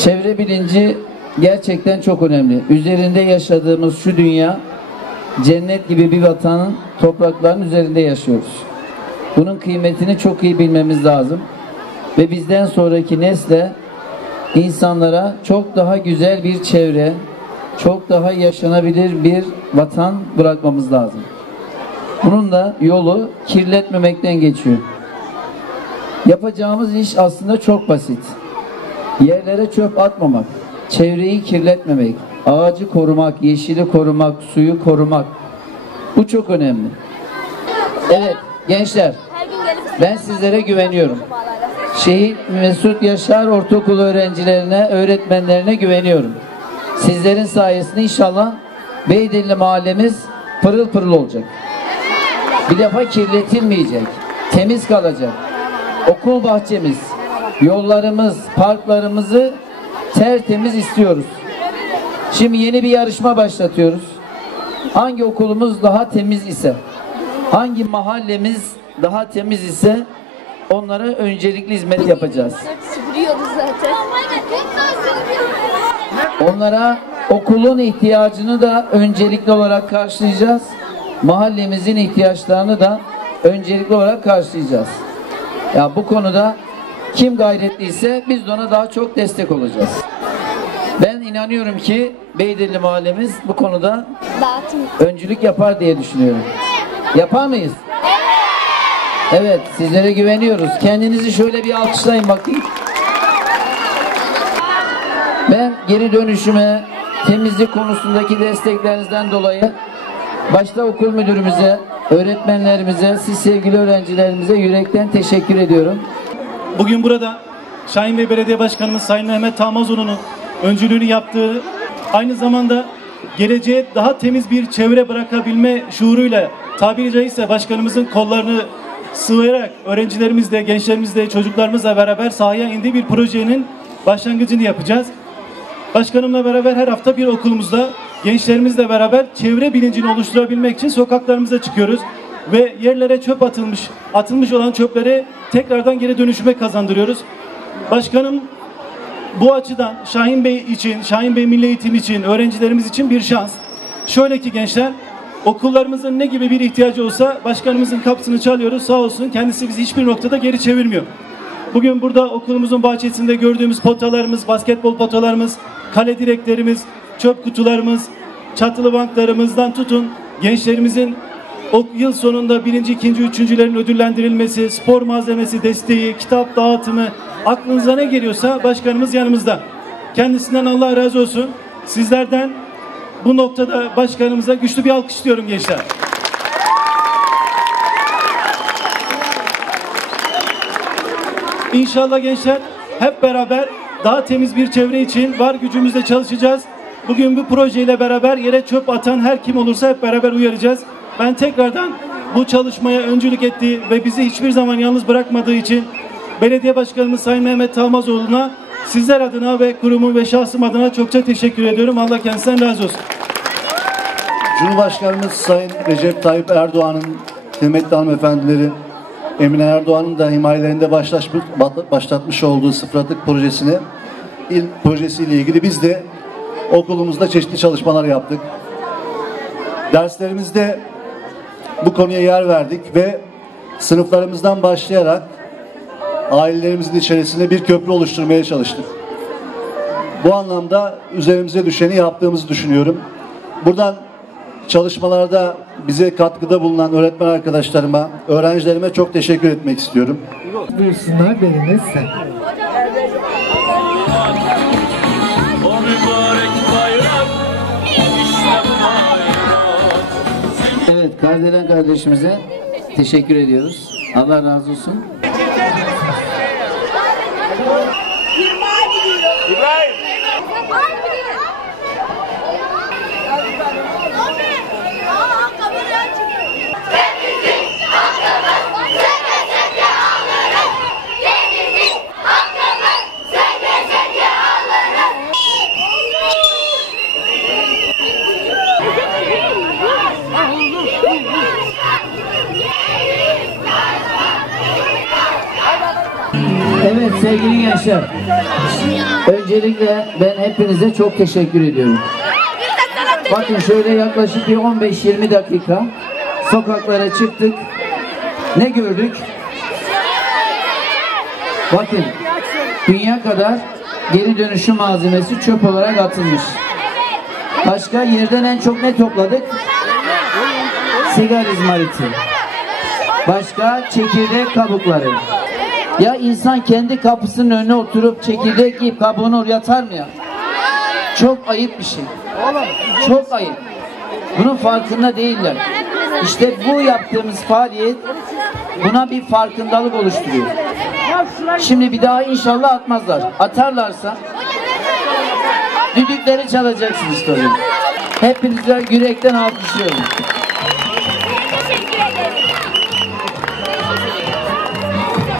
Çevre bilinci gerçekten çok önemli. Üzerinde yaşadığımız şu dünya cennet gibi bir vatanın topraklarının üzerinde yaşıyoruz. Bunun kıymetini çok iyi bilmemiz lazım. Ve bizden sonraki nesle insanlara çok daha güzel bir çevre, çok daha yaşanabilir bir vatan bırakmamız lazım. Bunun da yolu kirletmemekten geçiyor. Yapacağımız iş aslında çok basit. Yerlere çöp atmamak, çevreyi kirletmemek, ağacı korumak, yeşili korumak, suyu korumak. Bu çok önemli. Evet gençler, ben sizlere güveniyorum. Şehit Mesut Yaşar Ortaokulu öğrencilerine, öğretmenlerine güveniyorum. Sizlerin sayesinde inşallah Beydilli mahallemiz pırıl pırıl olacak. Bir defa kirletilmeyecek, temiz kalacak. Okul bahçemiz, yollarımız, parklarımızı tertemiz istiyoruz. Şimdi yeni bir yarışma başlatıyoruz. Hangi okulumuz daha temiz ise, hangi mahallemiz daha temiz ise onlara öncelikli hizmet yapacağız. Onlara okulun ihtiyacını da öncelikli olarak karşılayacağız. Mahallemizin ihtiyaçlarını da öncelikli olarak karşılayacağız. Ya bu konuda kim gayretliyse biz de ona daha çok destek olacağız. Ben inanıyorum ki Beydilli mahallemiz bu konuda öncülük yapar diye düşünüyorum. Yapar mıyız? Evet, sizlere güveniyoruz. Kendinizi şöyle bir alkışlayın bakayım. Ben geri dönüşüme, temizlik konusundaki desteklerinizden dolayı başta okul müdürümüze, öğretmenlerimize, siz sevgili öğrencilerimize yürekten teşekkür ediyorum. Bugün burada Şahinbey Belediye Başkanımız Sayın Mehmet Tamazoğlu'nun öncülüğünü yaptığı, aynı zamanda geleceğe daha temiz bir çevre bırakabilme şuuruyla tabiri caizse başkanımızın kollarını sıvayarak öğrencilerimizle, gençlerimizle, çocuklarımızla beraber sahaya indiği bir projenin başlangıcını yapacağız. Başkanımla beraber her hafta bir okulumuzda gençlerimizle beraber çevre bilincini oluşturabilmek için sokaklarımıza çıkıyoruz ve yerlere çöp atılmış olan çöpleri tekrardan geri dönüşüme kazandırıyoruz. Başkanım bu açıdan Şahinbey için, Şahinbey Milli Eğitim için, öğrencilerimiz için bir şans. Şöyle ki gençler, okullarımızın ne gibi bir ihtiyacı olsa başkanımızın kapısını çalıyoruz, sağ olsun kendisi bizi hiçbir noktada geri çevirmiyor. Bugün burada okulumuzun bahçesinde gördüğümüz potalarımız, basketbol potalarımız, kale direklerimiz, çöp kutularımız, çatılı banklarımızdan tutun gençlerimizin o yıl sonunda birinci, ikinci, üçüncülerin ödüllendirilmesi, spor malzemesi desteği, kitap dağıtımı, aklınıza ne geliyorsa başkanımız yanımızda. Kendisinden Allah razı olsun. Sizlerden bu noktada başkanımıza güçlü bir alkış istiyorum gençler. İnşallah gençler hep beraber daha temiz bir çevre için var gücümüzle çalışacağız. Bugün bu projeyle beraber yere çöp atan her kim olursa hep beraber uyaracağız. Ben tekrardan bu çalışmaya öncülük ettiği ve bizi hiçbir zaman yalnız bırakmadığı için Belediye Başkanımız Sayın Mehmet Tamazoğlu'na sizler adına ve kurumun ve şahsım adına çokça teşekkür ediyorum. Allah kendisinden razı olsun. Cumhurbaşkanımız Sayın Recep Tayyip Erdoğan'ın kıymetli hanımefendileri, Emine Erdoğan'ın da himayelerinde başlatmış olduğu sıfır atık projesiyle ilgili biz de okulumuzda çeşitli çalışmalar yaptık. Derslerimizde bu konuya yer verdik ve sınıflarımızdan başlayarak ailelerimizin içerisinde bir köprü oluşturmaya çalıştık. Bu anlamda üzerimize düşeni yaptığımızı düşünüyorum. Buradan çalışmalarda bize katkıda bulunan öğretmen arkadaşlarıma, öğrencilerime çok teşekkür etmek istiyorum. Buyursunlar, biriniz sen. Evet, Kardelen kardeşimize teşekkür ediyoruz. Allah razı olsun. Evet sevgili gençler, Öncelikle ben hepinize çok teşekkür ediyorum. Bakın şöyle yaklaşık bir 15-20 dakika sokaklara çıktık. Ne gördük? Bakın, dünya kadar geri dönüşüm malzemesi çöp olarak atılmış. Başka yerden en çok ne topladık? Sigara izmariti. Başka çekirdek kabukları. Ya insan kendi kapısının önüne oturup çekirdek yiyip kabuğunu oraya atar mı ya? Çok ayıp bir şey. Çok ayıp. Bunun farkında değiller. İşte bu yaptığımız faaliyet buna bir farkındalık oluşturuyor. Şimdi bir daha inşallah atmazlar. Atarlarsa düdükleri çalacaksınız tabii. Hepinize yürekten alkışlıyorum.